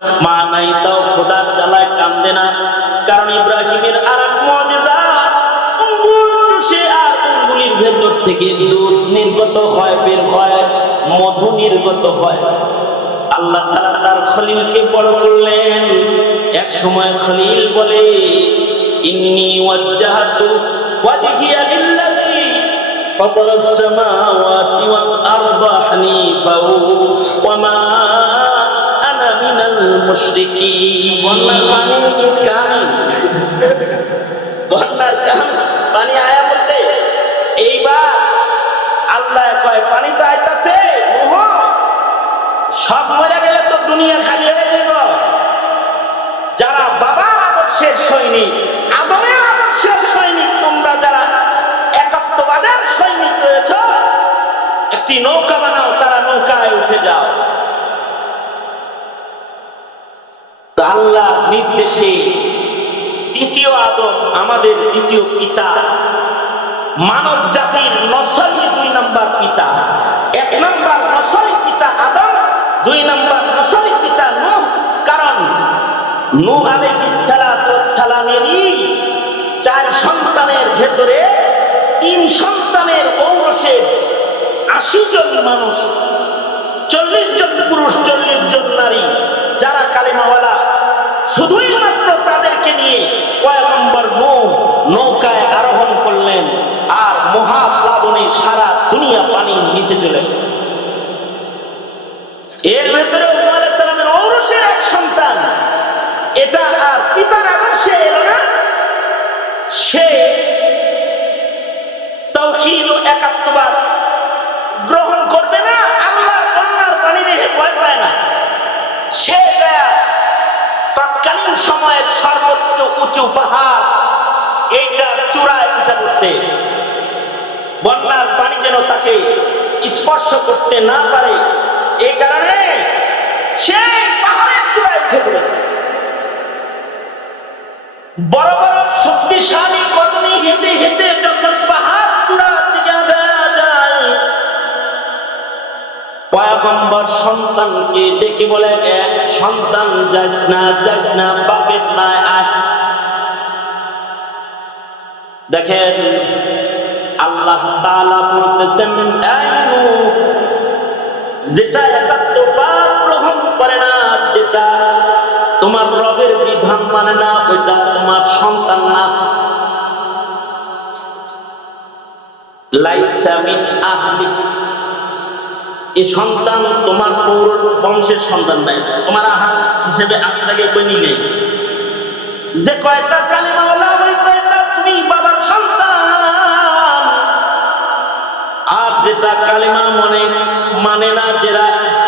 মা নাই তাও খোদার জ্বালায় কান্দে না, কারণ ইব্রাহিমের আরেক মুজিজা, আঙ্গুল চুষে আর আঙ্গুলির ভেতর থেকে দুধ নির্গত হয়, বের হয়, মধু নির্গত হয়। আল্লাহ তাআলা তার খলিলকে বড় করলেন। এক সময় খলিল বলে, ইন্নী ওয়াজ্জাহতু ওয়াজহিয়া লিল্লাযী ফাতারাস সামাওয়াতি ওয়াল আরদা হানিফাও ওয়া মা আনা মিনাল মুশরিকিন। বন্যার পানি ইজ কামিং, বন্যার পানি আয়া বলতে এইবার আল্লাহ কয় পানি তো আইতাছে, সব মরে গেলে তো দুনিয়া খালি হয়ে যাব। যারা বাবার আদর্শের সৈনিক, আদমের আদর্শের সৈনিক, তোমরা যারা একাত্মবাদের সৈনিক রয়েছ, একটি নৌকা বানাও, তারা নৌকায় উঠে যাও। তো আল্লাহর নির্দেশে দ্বিতীয় আদম, আমাদের দ্বিতীয় পিতা, মানব জাতির নসলি 2 নম্বর পিতা। 1 নম্বর নসলি পিতা আদম, 2 নম্বর নসলি পিতা নূহ। কারণ নূহ আলাইহিস সালাতু ওয়াস সালামেরই 4 সন্তানের ভেতরে 3 সন্তানের ঔরসে 80 জন মানুষ, 40 জন পুরুষ, 40 জন নারী, যারা কালেমাওয়ালা, শুধুই মাত্র তাদেরকে নিয়ে পয়গম্বর নূহ নৌকায় আরোহণ করলেন, আর মহাপ্লাবনে সারা দুনিয়া পানির নিচে চলে গেল। এর ভেতরে নূহ আলাইহিস সালামের ঔরসের 1 সন্তান, এটা আর পিতার আদর্শে এলো না। সে তাওহীদ ও একাত্মবাদ গ্রহণ করবে না, আল্লাহর বন্যার পানি দেখে ভয় পায় না। সে তৎকালীন সময়ের সর্বোচ্চ উঁচু পাহাড়, এইটা চূড়ায় উঠে পড়ছে, বন্যার পানি যেন তাকে স্পর্শ করতে না পারে, এই কারণে সে পাহাড়ের চূড়ায় উঠে পড়েছে। বড় বড় শক্তিশালী কদমে হেঁটে হেঁটে যখন পাহাড় চূড়ার দিকে যায়, পয়গম্বর সন্তানকে ডেকে বলে, সন্তান যাস না, বাপের নাই আয়। দেখেন আল্লাহ তাআলা বলতেছেন, যেটা একাত্মবাদ গ্রহণ করে না, যেটা তোমার রবের বিধান মানে না, ওইটা তোমার সন্তান না। লাইসা মিন আহলিক, এই সন্তান তোমার বংশের সন্তান নাই, তোমার আহার হিসেবে আমি তাকে কই নিই নাই। যে কয়টা কালিমাওয়ালা, ওই কয়টা তুমি বাবার সন্তান। আর যেটা কালিমা মানে না,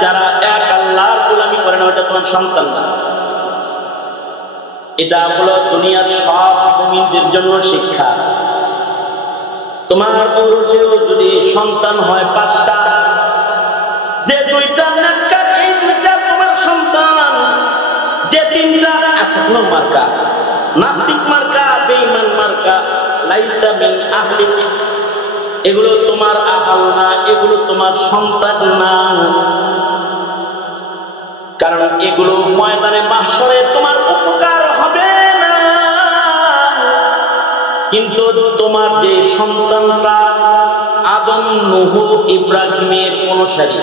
যারা এক আল্লাহর গোলামি করে না, ওইটা তোমার সন্তান না। এটা হলো দুনিয়ার সব মুমিনদের জন্য শিক্ষা। তোমার ঔরসেও যদি সন্তান হয় 5টা, যে 2টা নেককার, এই 2টা তোমার সন্তান। যে 3টা আসাদুল মার্কা, নাস্তিক মার্কা, বেঈমান মার্কা, লাইসা মিন আহলিক, এগুলো তোমার আহাল না, এগুলো তোমার সন্তান না। কারণ এগুলো ময়দানে মাহশরে তোমার উপকার হবে না। কিন্তু তোমার যে সন্তানরা আদম, নূহ, ইব্রাহিমের অনুসারী,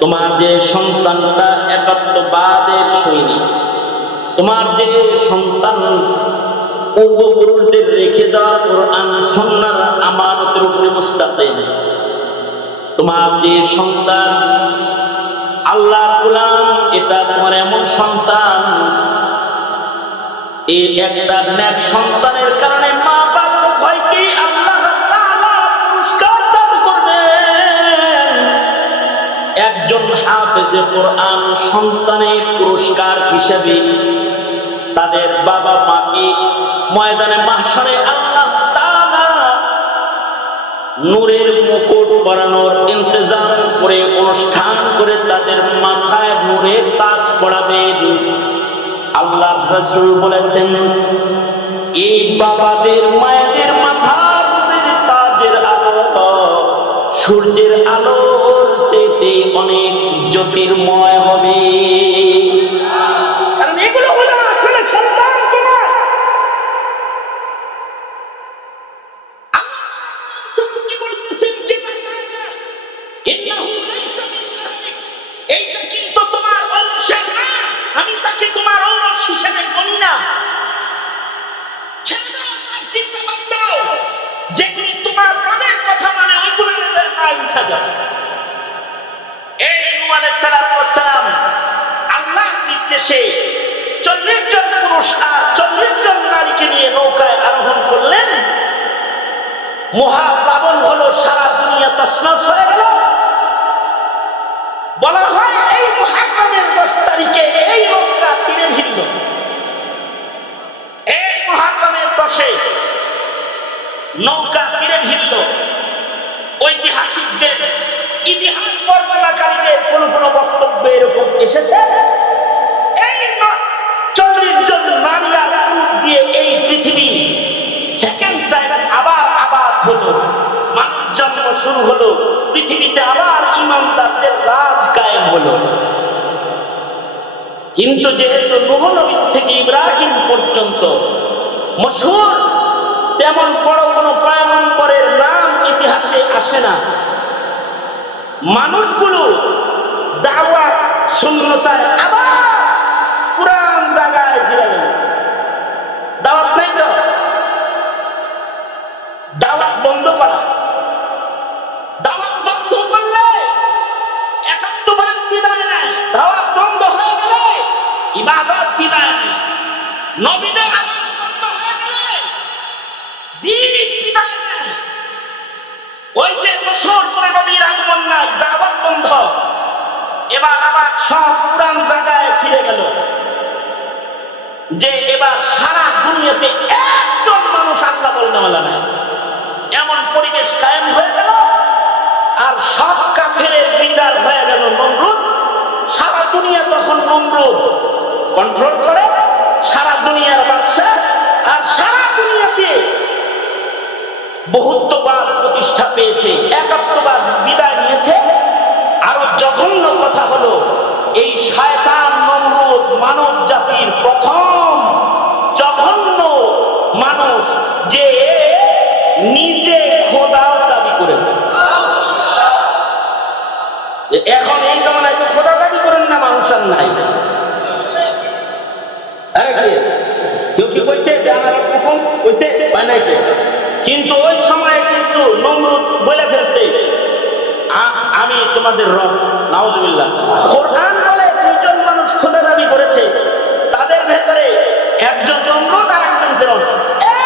তোমার যে সন্তানটা একাত্মবাদের সৈনিক, তোমার যে সন্তান পূর্বপুরুষদের রেখে যাওয়া কোরআন সুন্নাহর আমানতের উপরে মুস্তাকিম, তোমার যে সন্তান আল্লাহর গোলাম, এটা তোমার এমন সন্তান, এই একটা নেক সন্তানের কারণে মা বাবার ভয়কে আল্লাহ তাআলা পুরস্কার দান করবেন। একজন হাফেজে কোরআন সন্তানের পুরস্কার হিসেবে তাদের বাবা মাকে ময়দানে মাহশরে আল্লাহ তাআলা নূরের মুকুট পরানোর ইন্তজাম করে, অনুষ্ঠান করে তাদের মাথায় নূরের তাজ পরাবেন। আল্লাহর রাসূল বলেছেন, এই বাবাদের মায়েদের মাথার নূরের তাজের আলো সূর্যের আলোর চেয়ে অনেক জ্যোতির্ময় হবে। যেগুলি তোমার রবের কথা মানে ওইগুলো না উঠা যাও। এই নূহ আলাইহিস সালাম আল্লাহর নির্দেশে 40 জন পুরুষ আর 40 জন নারীকে নিয়ে নৌকায় আরোহণ করলেন। মহাপ্লাবন হলো, সারা দুনিয়া তছনছ হয়ে গেল। বলা হয় এই মুহররমের 10 তারিখে এই নৌকা তীরে ভিড়ল। এই মুহররমের 10-এ নৌকা তীরে ভিড়ল। ঐতিহাসিকদের, ইতিহাস বর্ণনাকারীদের কোন কোন বক্তব্য এরকম এসেছে, এই 40 জন নারী আর পুরুষ দিয়ে এই পৃথিবী সেকেন্ড টাইম আবার হলো, মানুষ জন্ম শুরু হলো, পৃথিবীতে আবার ইমানদারদের রাজ কায়েম হলো। কিন্তু যেহেতু নূহ নবী থেকে ইব্রাহিম পর্যন্ত মশহুর তেমন বড় কোন পয়গম্বরের নাম ইতিহাসে আসে না। মানুষগুলো দাওয়াত শূন্যতায় আবার পুরান জায়গায় ফিরে গেল। দাওয়াত নাই তো, দাওয়াত বন্ধ করা। দাওয়াত বন্ধ করলে একাত্মবাদ বিদায় নেয়, দাওয়াত বন্ধ হয়ে গেলে ইবাদত বিদায় নেয়, নবীদের আদেশ বন্ধ হয়ে গেলে দ্বীন বিদায় নেয়। ওই যে বছর করে নবীর আগমন নাই, দাওয়াত বন্ধ, এবার আবার সব পুরান জায়গায় ফিরে গেল। যে এবার সারা দুনিয়াতে একজন মানুষ আল্লাহ বলতে বলা নাই, এমন পরিবেশ কায়েম হয়ে গেল। আর সব কাফেরের লিডার হয়ে গেল নমরুদ। সারা দুনিয়া তখন নমরুদ কন্ট্রোল করে, সারা দুনিয়ার বাদশা। আর সারা দুনিয়াতে বহুত্ববাদ প্রতিষ্ঠা পেয়েছে, একাত্মবাদ বিদায় নিয়েছে। আরো জঘন্য কথা হলো, এই শয়তান নমরুদ মানব জাতির প্রথম জঘন্য মানুষ, যে নিজে খোদাও দাবি করেছে। এখন এই জমানায় তো খোদা দাবি করেন না মানুষ আর নাই। আরে কি কেউ কি বলছে যে আমার হুকুম হইছে হয় নাই? কিন্তু ওই সময় কিন্তু নমরুদ বলে ফেলছে আমি তোমাদের রব। নাউজুবিল্লাহ। কোরআন বলে 2 জন মানুষ খোদা দাবি করেছে, তাদের ভেতরে একজন নমরুদ আর একজন ফিরআউন।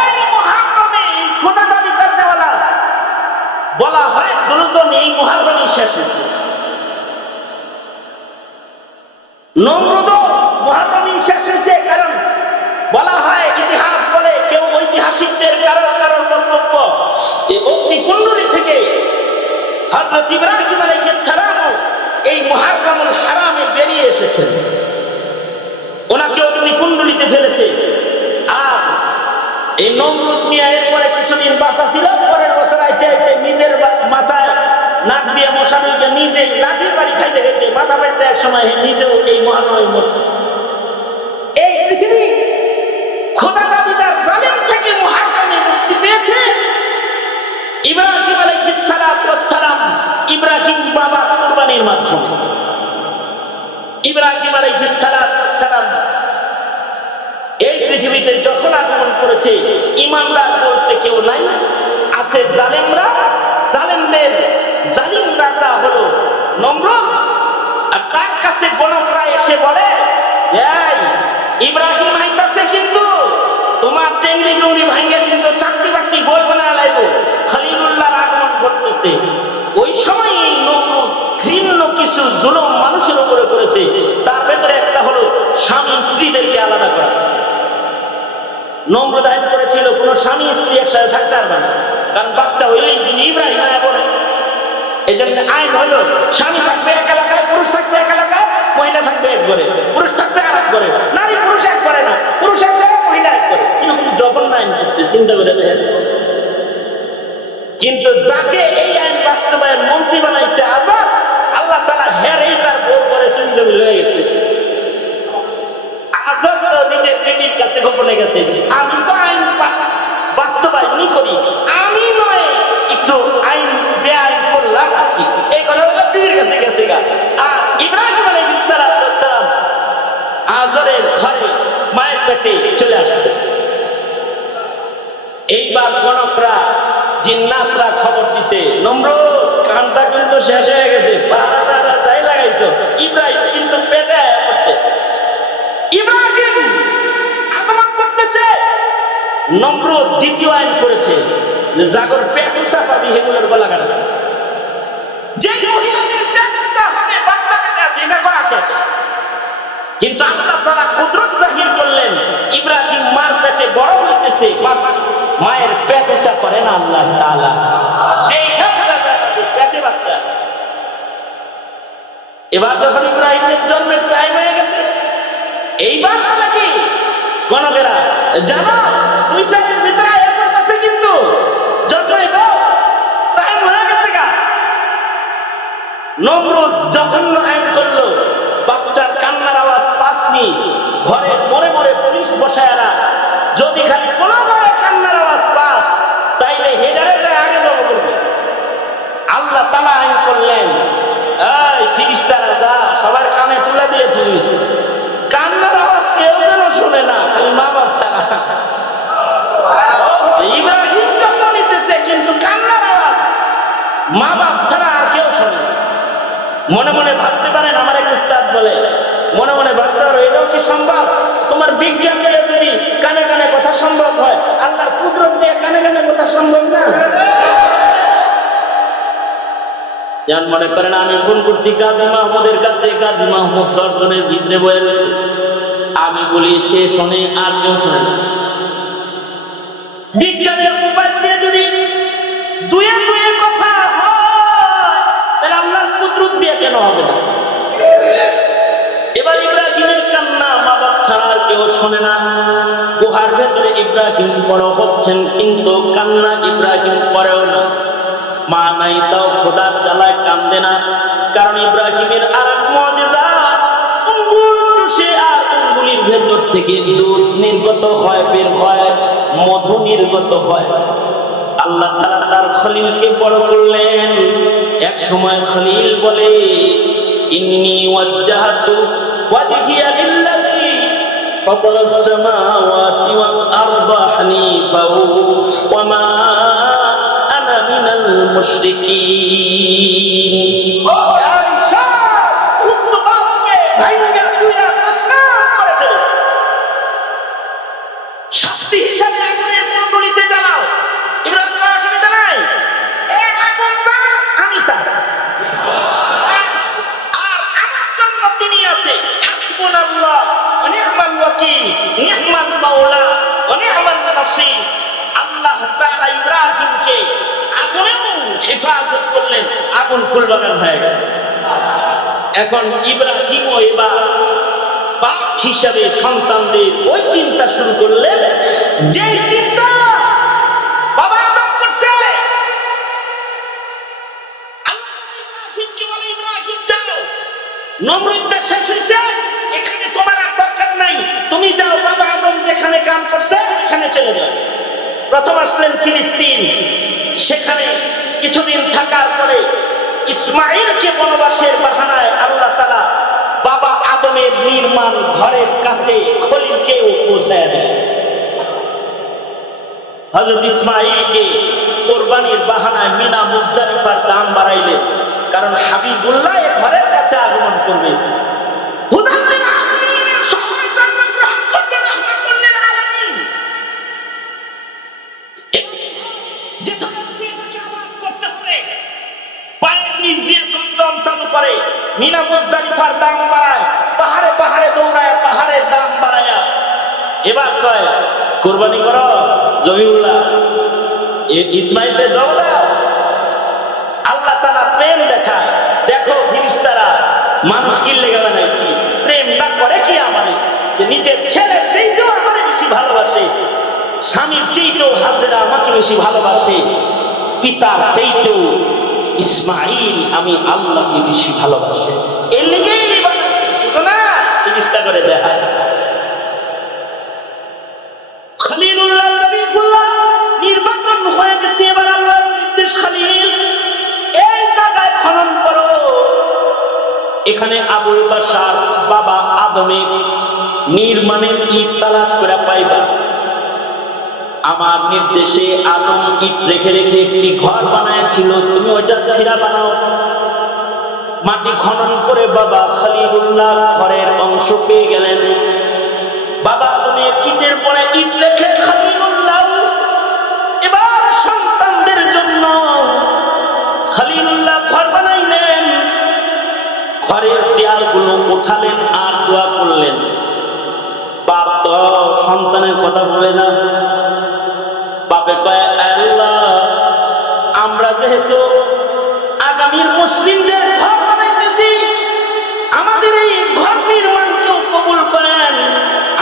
এই মুহররমে খোদা দাবি করতেওয়ালা বলা হয় দুজন এই মুহররমে শেষ হয়েছে। নমরুদ মুহররমে শেষ হয়েছে, কারণ বলা হয়, ইতিহাস বলে, কেউ ঐতিহাসিকদের কারো বক্তব্য, এই অগ্নিকুণ্ডলী থেকে হযরত ইব্রাহিম আলাইহিস সালাম এই মুহররমুল হারামে বেরিয়ে এসেছেন। ওনাকে অগ্নিকুণ্ডলীতে ফেলেছে। আর এই নমরুদ মিয়া এরপরে কিছুদিন বাঁচা ছিল। পরের বছর আইতে আইতে নিজের মাথায় নাক দিয়ে মশা ঢুকে নিজেই লাঠির বাড়ি খাইতে খাইতে মাথা পেটে এক সময় নিজেও এই মহানবী মরছে। এই পৃথিবী খোদা দাবিদার জালেম থেকে মুহররমে মুক্তি পেয়েছে। ইব্রাহিম আলাইহিস সালাম, ইব্রাহিম বাবা কুরবানির মাধ্যমে। ইব্রাহিম আলাইহিস সালাম এই পৃথিবীতে যখন আগমন করেছে, ইমানদার বলতে কেউ নাই, আছে জালেমরা। জালেমদের জালিম রাজা হলো নমরুদ। আর তার কাছে গণকরা এসে বলে, এই ইব্রাহিম আইতাছে, কিন্তু তোমার টেংরি গৌরি ভাঙ্গে কিন্তু চাকরি বাকরি গোল বানায় লাইবো, খলিলুল্লাহর আগমন ঘটতেছে। ওই সময় এই নমরুদ ঘৃণ্য কিছু জুলুম মানুষের উপরে করেছে। তার ভেতরে একটা হলো স্বামী স্ত্রীদেরকে আলাদা করা। নমরুদ আইন করেছিল কোন স্বামী স্ত্রী একসাথে থাকতে পারবে না, কারণ বাচ্চা হইলেই ইব্রাহিম আয়া বলে। এই জন্য আইন হলো স্বামী থাকবে এক এলাকায়, পুরুষ থাকবে এক এলাকায়, মহিলা থাকবে এক ঘরে, পুরুষ থাকবে আর এক ঘরে, নারী পুরুষ এক করে না, পুরুষ এক ঘরে মহিলা এক করে। এরকম জঘন্য আইন করছে, চিন্তা করে দেখেন। কিন্তু যাকে এই আইন বাস্তবায়ন মন্ত্রী বানাইছে আজাদ, আল্লাহ তাআলা হেরেই তার বউ করে সুযোগ হয়ে গেছে। আজাদ নিজের প্রেমীর কাছে গোপনে গেছে, আমি তো আইন বাস্তবায়নই করি, আমি নয় একটু আইন বেআইন করলাম আর কি, এই কথা প্রেমীর কাছে গেছে গা। আর ইব্রাহিম আলাইহিস সালাম আজরের ঘরে মায়ের পেটে চলে আসছে। এইবার গণকরা জিন্নাতরা খবর দিছে, নমরুদ কানটা কিন্তু শেষ হয়ে গেছে, পাড়া যাই লাগাইছো, ইব্রাহিম কিন্তু পেটে আয়া পড়ছে। ইব্রাহিম আগমন করতেছে, নমরুদ দ্বিতীয় আইন করেছে যে জাগর পেট উঁচা পাবি হেগুলোর গলা কাটবে। যে মহিলাদের পেট উঁচা হবে বাচ্চা পেটে আছে এটা করা শেষ। কিন্তু আল্লাহ তাআলা কুদরত জাহির করলেন, ইব্রাহিম মার পেটে বড় হইতেছে, মায়ের পেট উঁচা করে না আল্লাহ তাআলা, দেখা পেটে বাচ্চা। এবার যখন ইব্রাহিমের জন্মের টাইম হয়ে গেছে, এইবার বলে কি গণকেরা জানো 2-4 দিন ভিতরে এয়ারপোর্ট আছে, কিন্তু জন্ম টাইম হয়ে গেছে গা। নমরুদ জঘন্য আইন করলো, বাচ্চার কান্নার আওয়াজ পাসনি, ঘরে মরে মরে পুলিশ বসায়রা, যদি খালি কোনো ঘরে কান্নার আওয়াজ পাস তাইলে হেডারে যায় আগে জমা করবে। আল্লাহ তাআলা আইন করলেন, এই ফেরেশতারা যা সবার কানে তুলে দিয়েছিস, কান্নার আওয়াজ কেউ যেন শুনে না, খালি মা বাপ ছাড়া। ইব্রাহিম জন্ম নিতেছে কিন্তু কান্নার আওয়াজ মা বাপ ছাড়া আর কেউ শোনে না। মনে মনে ভাবতে পারেন, আমার এক উস্তাদ বলে, মনে মনে ভাবতে পারো এটাও কি সম্ভব? তোমার বিজ্ঞান দিয়ে যদি কানে কানে কথা সম্ভব হয়, আল্লাহর কুদরত দিয়ে কানে কানে কথা সম্ভব না? যেমন মনে করেন আমি ফোন করছি কাজী মাহমুদের কাছে, কাজী মাহমুদ 10 জনের ভিতরে বয়ে রয়েছে, আমি বলি সে শোনে আর কেউ শোনে না। বিজ্ঞানের উপায় দিয়ে যদি দুয়ে দুয়ে কথা হয়, তাহলে আল্লাহর কুদরত দিয়ে কেন হবে না? এবার ইব্রাহিমের কান্না মা বাপ ছাড়া আর কেউ শোনে না। গুহার ভেতরে ইব্রাহিম বড় হচ্ছেন, কিন্তু কান্না ইব্রাহিম করেও না। মা নাই তাও খোদার জ্বালায় কান্দে না, কারণ ইব্রাহিমের আর এক মুজিজা, আঙ্গুল চুষে আর আঙ্গুলির ভেতর থেকে দুধ নির্গত হয়, বের হয়, মধু নির্গত হয়। আল্লাহ তাআলা তার খলিলকে বড় করলেন। এক সময় খলিল বলে, ইন্নী ওয়াজ্জাহতু ওয়াজহিয়া লিল্লাযী ফাতারাস সামাওয়াতি ওয়াল আরদা হানিফাও ওয়া মা আনা মিনাল মুশরিকিন। আয়েশা উম্মুবাসকে ভাইঙ্গা চুইরা তাসনাম করে ফেলেছে। শাস্তি হিসাবে আগুনের কুণ্ডলিতে জ্বালাও, ইব্রাহিম কোনো অসুবিধা নাই, এই আগুন যা আমি তা, আর আমার জন্য তিনি আছে, হাসবুনাল্লাহ ওয়া নি'মাল ওয়াকিল, নি'মাল মাওলা ওয়া নি'মান নাসীর। আল্লাহ তাআলা ইব্রাহিমকে আগুনেও হেফাজত করলেন, আগুন ফুল বাগান হয়ে গেল। এখন ইব্রাহিমও এবার বাপ হিসাবে সন্তানদের ওই চিন্তা শুরু করলেন, যে চিন্তা বাবা আদম করছে। ইব্রাহিমকে বলে, ইব্রাহিম যাও, নমরুদটা শেষ হয়েছে, এখানে তোমার আর দরকার নাই, তুমি যাও, বাবা আদম যেখানে কাম করছে এখানে চলে যাও। প্রথম আসলেন ফিলিস্তিন, সেখানে কিছুদিন থাকার পরে ইসমাঈলকে বনবাসের বাহানায় আল্লাহ তাআলা বাবা আদমের নির্মাণ ঘরের কাছে খলিলকেও পৌঁছায় দেন। হযরত ইসমাঈলকে কোরবানির বাহানায় মিনা মুজদালিফার দাম বাড়াইলেন, কারণ হাবিবুল্লাহ এই ঘরের কাছে আগমন করবে। হুদাল লিল আলামিনের সবাই জন্মগ্রহণ করবে, রাহমাতুল লিল আলামিন। যেটা সেটাকে আবাদ করতে হবে, পায়ের নিচ দিয়ে জমজম চালু করে, মিনা মুজদালিফার দাম বাড়ায়, পাহাড়ে পাহাড়ে দৌড়ায়, পাহাড়ের দাম বাড়ায়। এবার কয় কুরবানি করো, জহিউল্লাহ ইসমাঈলকে জবাব দাও। আল্লাহ তাআলা প্রেম দেখায়, দেখো ফেরেশতারা মানুষ কি লেগে বানাইছি, প্রেমটা করে কি আমারে, যে নিজের ছেলের চাইতেও আমারে বেশি ভালোবাসে, স্বামীর চাইতেও হাজেরা আমাকে বেশি ভালোবাসে, পিতার চাইতেও ইসমাঈল আমি আল্লাহকে বেশি ভালোবাসে, এর লেগেই বানাইছি না, ফেরেশতা করে দেখায়। খলিলুল্লাহ নবীউল্লাহ নির্বাচন হয়ে গেছে, এবার আল্লাহর নির্দেশ, খলিল এই জায়গায় খনন করো, এখানে আবুল বাশার বাবা আদমের নির্মাণের ইট তালাশ করে পাইবা। আমার নির্দেশে আদম ইট রেখে রেখে একটি ঘর বানায়ছিল, তুমি ওইটা ফিরা বানাও। মাটি খনন করে বাবা খলিলুল্লাহ ঘরের অংশ পেয়ে গেলেন। বাবা আদমের ইটের পরে ইট রেখে খলিলুল্লাহ এবার সন্তানদের জন্য খলিলুল্লাহ ঘর বানাইলেন। ঘরের দেয়ালগুলো উঠালেন আর দোয়া করলেন। বাপ তো সন্তানের কথা বলে না, বাপে কয় আল্লাহ, আমরা যেহেতু আগামীর মুসলিমদের ঘর বানাইতেছি, আমাদের এই ঘর নির্মাণকেও কবুল করেন,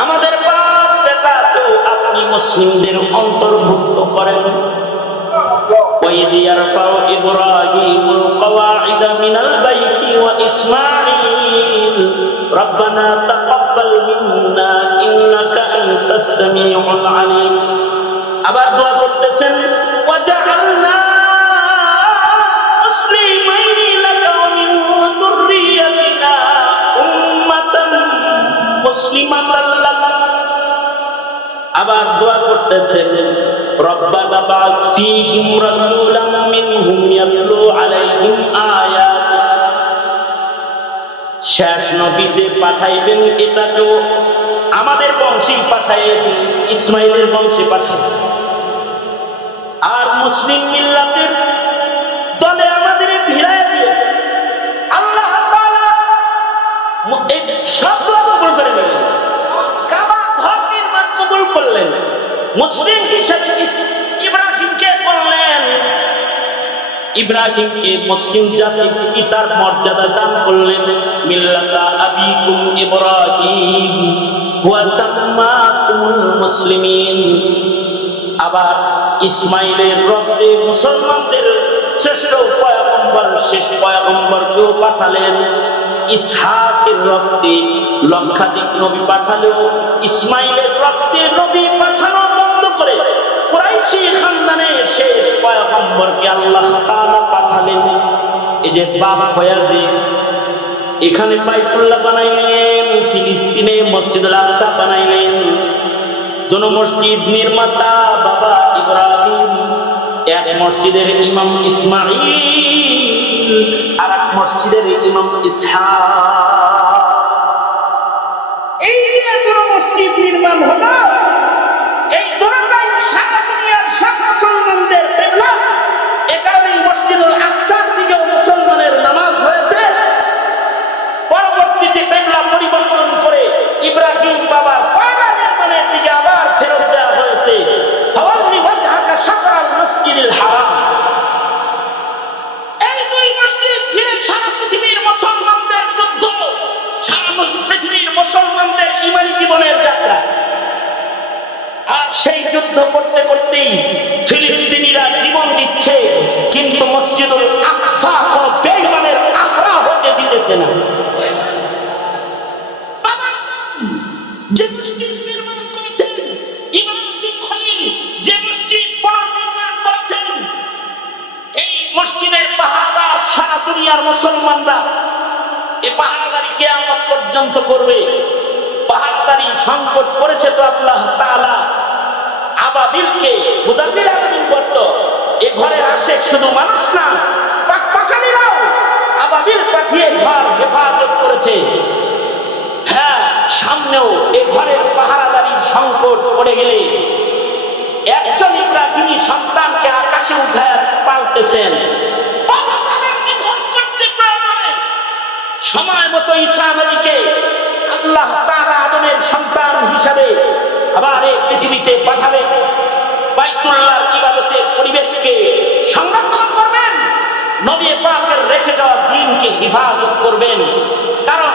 আমাদের বাপ বেটাকেও আপনি মুসলিমদের অন্তর্ভুক্ত করেন। وَإِذْ يَرْفَعُ إِبْرَاهِيمُ الْقَوَاعِدَ مِنَ الْبَيْتِ وَإِسْمَاعِيلُ رَبَّنَا تَقَبَّلْ مِنَّا إِنَّكَ أَنْتَ السَّمِيعُ الْعَلِيمُ। আবার দোয়া করতেছেন وَجَعَلْنَا مُسْلِمَيْنِ لَكَ وَمِنْ ذُرِّيَّتِنَا أُمَّةً مُسْلِمَةً لَكَ। আবার দোয়া করতেছেন রব্বানা বা'আথ ফীহিম রাসূলাম মিনহুম ইয়াতলু আলাইহিম আয়াতিক। শেষ নবী যে পাঠাইবেন এটাকেও আমাদের বংশে পাঠাইবেন, ইসমাইলের বংশে পাঠাইবেন। আর মুসলিম মিল্লাতের দলে আমাদের ভিড়ায় দিয়ে আল্লাহ তাআলা এই সব দোয়া কবুল করে নিলেন। কাবা ঘর নির্মাণ কবুল করলেন। মুসলিম হিসেবে ইব্রাহিমকে বললেন, ইব্রাহিমকে মুসলিম জাতির পিতার মর্যাদা দান করলেন। মিল্লাতা আবিকুম ইব্রাহিম ওয়া সাম্মাকুমুল মুসলিমিন। আবার ইসমাইলের রক্তে মুসলমানদের শ্রেষ্ঠ পয়গম্বর, শেষ পয়গম্বরকেও পাঠালেন। ইসহাকের রক্তে লক্ষাধিক নবী পাঠালেও ইসমাইলের রক্তে নবী পাঠানো বন্ধ করে কুরাইশি খানদানের শেষ পয়গম্বরকে আল্লাহ তাআলা পাঠালেন। এই যে বাপ হয়ে যে এখানে বাইতুল্লাহ বানাইলেন, ফিলিস্তিনে মসজিদুল আকসা বানাইলেন। দোনো মসজিদ নির্মাতা বাবা ইব্রাহিম, এক মসজিদের ইমাম ইসমাঈল আর এক মসজিদের ইমাম ইসহাক। এই যে দোনো মসজিদ নির্মাণ হলো, এই দোনোটাই সারা দুনিয়ার সব মুসলমানদের কিবলা। এই কারণে মসজিদুল আকসার দিকেও মুসলমানের নামাজ হয়েছে। পরবর্তীতে কিবলা পরিবর্তন করে ইব্রাহিম বাবার পয়গা নির্মাণের দিকে আবার ফেরত দেওয়া হয়েছে। ফাওয়াল্লি ওয়াজহাকা শাতরাল মসজিদিল হারাম। এই দুই মসজিদ ঘিরে সারা পৃথিবীর মুসলমানদের যুদ্ধ, সারা পৃথিবীর মুসলমানদের ঈমানী জীবনের যাত্রা। আর সেই যুদ্ধ করতে করতেই ফিলিস্তিনিরা জীবন দিচ্ছে, কিন্তু মসজিদুল আকসা কোন বেঈমানের আখড়া হতে দিতেছে না। যে মসজিদ নির্মাণ করেছেন ইব্রাহিম খলিল, যে মসজিদ পুনর্নির্মাণ করেছেন, এই মসজিদের পাহারাদার সারা দুনিয়ার মুসলমানরা। এই পাহারাদারি কিয়ামত পর্যন্ত করবে। পাহারাদারি সংকট করেছে তো আল্লাহ তাআলা আবাবিলকে, মুদাল্লিল আলামিন বলত এই ঘরের আশেক শুধু মানুষ না, পাকপাখালিরাও আবাবিল পাঠিয়ে ঘর হেফাজত করেছে। হ্যাঁ, সামনেও এই ঘরের পাহারাদারির সংকট পড়ে গেলে একজন ইব্রাহিমী সন্তানকে আকাশে উঠায় পালতেছেন। সময় মতো ঈসা নবীকে আল্লাহ তাআলা আদমের সন্তান হিসাবে আবার এই পৃথিবীতে পাঠাবেন। বাইতুল্লাহর ইবাদতের পরিবেশকে সংরক্ষণ করবেন, নবী পাকের রেখে যাওয়া দ্বীনকে হেফাজত করবেন। কারণ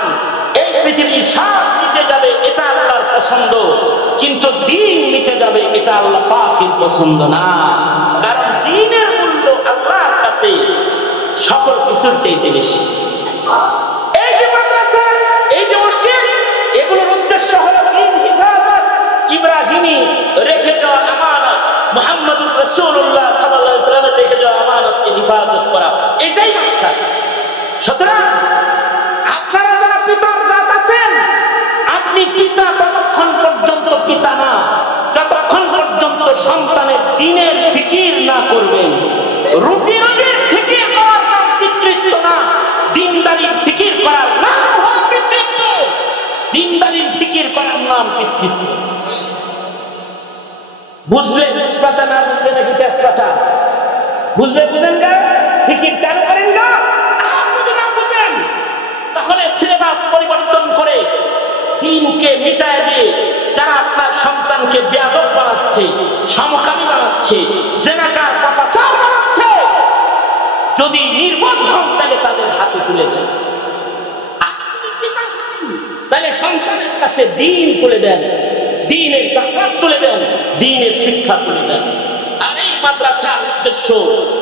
এই পৃথিবী সব মিটে যাবে, এটা আল্লাহর পছন্দ, কিন্তু দ্বীন মিটে যাবে, এটা আল্লাহ পাকের পছন্দ না। কারণ দ্বীনের মূল্য আল্লাহর কাছে সকল কিছুর চাইতে বেশি। এই যে মাদ্রাসা, এই যে মসজিদ, এগুলোর উদ্দেশ্য হলো দ্বীন হেফাজত, ইব্রাহিমী রেখে যাওয়া আমানত, মুহাম্মদুর রাসূলুল্লাহ সাল্লাল্লাহু আলাইহি ওয়াসাল্লামের রেখে যাওয়া আমানতকে হেফাজত করা, এটাই মাকসাদ। সুতরাং আপনারা যারা পিতার জাত আছেন, আপনি পিতা ততক্ষণ পর্যন্ত পিতা না, যতক্ষণ পর্যন্ত দ্বীনের ফিকির না করবেন। রুটি রুজির ফিকির করার নাম পিতৃত্ব না, দ্বীনদারির ফিকির করার নাম হলো পিতৃত্ব। দ্বীনদারির ফিকির করার নাম পিতৃত্ব। বুঝলে বুঝপাতা, না বুঝলে নাকি তেজপাতা? বুঝলে বুঝেন গা, ফিকির চালু করেন গা। আর যদি না বুঝেন তাহলে সিলেবাস পরিবর্তন করে দ্বীনকে মিটায় দিয়ে যারা আপনার সন্তানকে বেয়াদব বানাচ্ছে, সমকামী বানাচ্ছে, জেনাকার পাপাচার বানাচ্ছে, যদি নির্বোধ হন তাহলে তাদের হাতে তুলে দেন। তাহলে সন্তানের কাছে দ্বীন তুলে দেন, দ্বীনের তাকওয়া তুলে দেন, দ্বীনের শিক্ষা তুলে দেন। আর এই মাদ্রাসার উদ্দেশ্য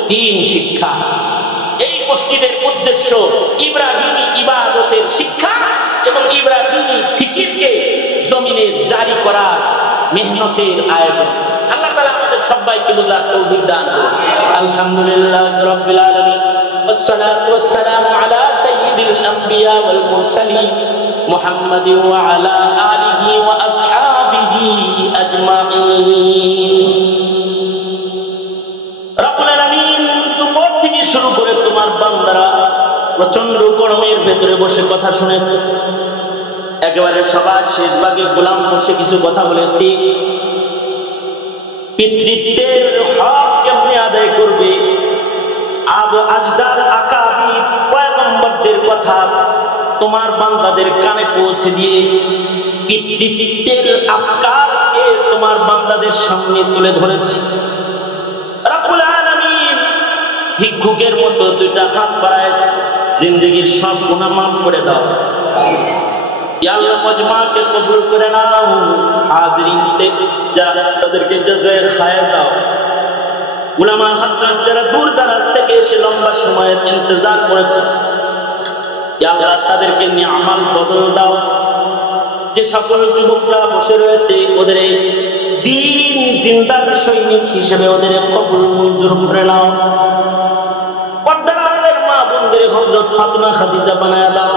দ্বীন শিক্ষা। এই মসজিদের উদ্দেশ্য ইব্রাহিমী ইবাদতের শিক্ষা এবং ইব্রাহিমী ফিকিরকে জমিনে জারি করা, মেহনতের আয়োজন। আল্লাহ তাআলা আমাদের সবাইকে বোঝার তৌফিক দান করুন। আলহামদুলিল্লাহ রাব্বিল আলামিন, ওয়াসসালাতু ওয়াসসালামু আলা সাইয়্যিদিল আমবিয়া ওয়াল মুরসালিন মুহাম্মাদিন ওয়া আলা আলিহি ওয়া আসহাবিহি আজমাইন। রব্বুল আলামিন, দুপুর থেকে শুরু করে তোমার বান্দারা প্রচন্ড গরমের ভেতরে বসে কথা শুনেছে। একেবারে সবার শেষ ভাগে গোলাম বসে কিছু কথা বলেছি। পিতৃত্বের হক কেমনে আদায় করবে, আবু আজদার আকাবি পয়গম্বরদের কথা তোমার বান্দাদের কানে পৌঁছে দিয়ে পিতৃত্বের আফকারকে তোমার বান্দাদের সামনে তুলে ধরেছি। রব্বুল আলামিন ভিক্ষুকের মতো দুইটা হাত বাড়াইছে, জিন্দেগীর সব গুনাহ মাফ করে দাও। ইয়া আল্লাহ, মজমাকে কবুল করে নাও। হাজিরিনতে যারা তাদেরকে জাযায়ে খায়ের দাও। উলামা হাজরাত যারা দূর দারাজ থেকে এসে লম্বা সময়ের ইন্তজার করেছে, ইয়া আল্লাহ তাদেরকে নিয়ামাল বদল দাও। যে সকল যুবকরা বসে রয়েছে ওদের দ্বীন জিন্দার সৈনিক হিসেবে ওদের কবুল মঞ্জুর করে নাও। পর্দার আড়ালের মা বোনদের হযরত ফাতেমা খাদিজা বানায়া দাও।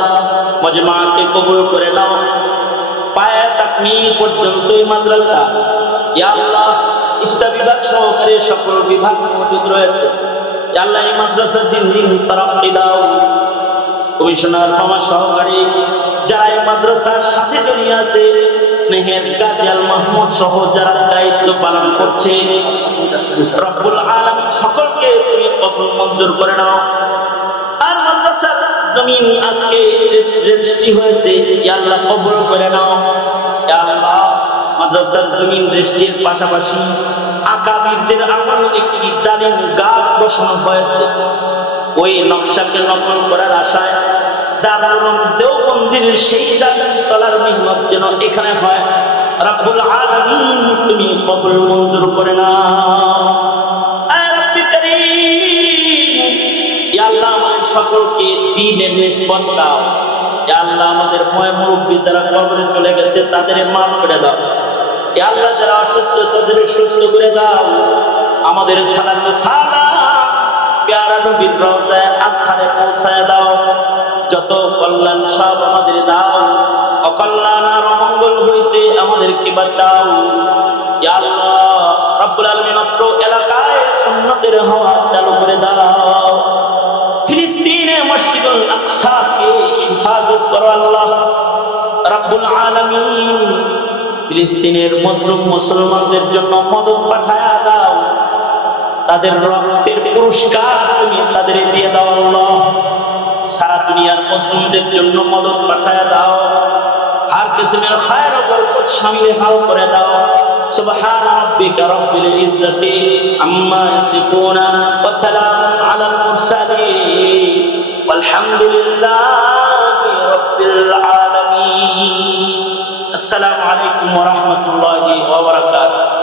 মজমাকে কবুল করে নাও। পায়া তাকমিল পর্যন্ত এই মাদ্রাসা, ইয়া আল্লাহ ইফতা বিভাগ সহকারে সকল বিভাগ মজুদ রয়েছে। ইয়া আল্লাহ এই মাদ্রাসা দিন দিন তারাক্কি দাও। কমিশনার মামা সহকারী যারা এই মাদ্রাসার সাথে জড়িয়ে আছে, স্নেহের গাজী আল মাহমুদ সহ যারা দায়িত্ব পালন করছে, রব্বুল আলামিন সকলকে তুমি কবুল মঞ্জুর করে নাও। আর মাদ্রাসার জমিন আজকে রেজিস্ট্রি হয়েছে, ইয়া আল্লাহ কবুল করে নাও। ইয়া আল্লাহ মাদ্রাসার জমিন রেজিস্ট্রির পাশাপাশি আকাবিরদের আমল একটি ডালিম গাছ বসানো হয়েছে। ওই নকশাকে নকল করার আশায় দারুল দেওবন্দির সেই ডালিম তলার মেহনত যেন এখানে হয়, রব্বুল আলামিন তুমি কবুল মঞ্জুর করে নাও। আয় রব্বি কারীম, ইয়া আল্লাহ আমাদের সকলকে দ্বীনের নিসবত দাও। ইয়া আল্লাহ আমাদের মুরব্বী যারা কবরে চলে গেছে তাদের মাফ করে দাও। ইয়া আল্লাহ যারা অসুস্থ তাদের সুস্থ করে দাও। আমাদের সালাত সালাম প্যারা নবীর রওজায় আখারে পৌঁছায় দাও। যত কল্যাণ সব আমাদের দাও, অকল্যাণ আর অমঙ্গল হইতে আমাদেরকে বাঁচাও। ইয়া আল্লাহ রব্বুল আলামিন অত্র এলাকায় সুন্নতের হাওয়া চালু করে দাও। ফিলিস্তিনে মসজিদুল আকসাকে হিফাজত করো আল্লাহ রব্বুল আলামিন। ফিলিস্তিনের মজলুম মুসলমানদের জন্য মদদ পাঠায়া দাও। তাদের রক্তের পুরস্কার তুমি তাদের দিয়ে দাও আল্লাহ। সারা দুনিয়ার মুসলিমদের জন্য মদদ পাঠায়া দাও। আর কিসমের খায়ের ও বরকত শামিল হাল করে দাও। সুবহান রাব্বিকা রাব্বিল ইজ্জাতি আম্মা ইয়াসিফুনা ওয়া সালামুন আলাল মুরসালিন ওয়ালহামদুলিল্লাহি রাব্বিল আলামিন। আসসালামু আলাইকুম ওয়া রাহমাতুল্লাহি ওয়া বারাকাতুহু।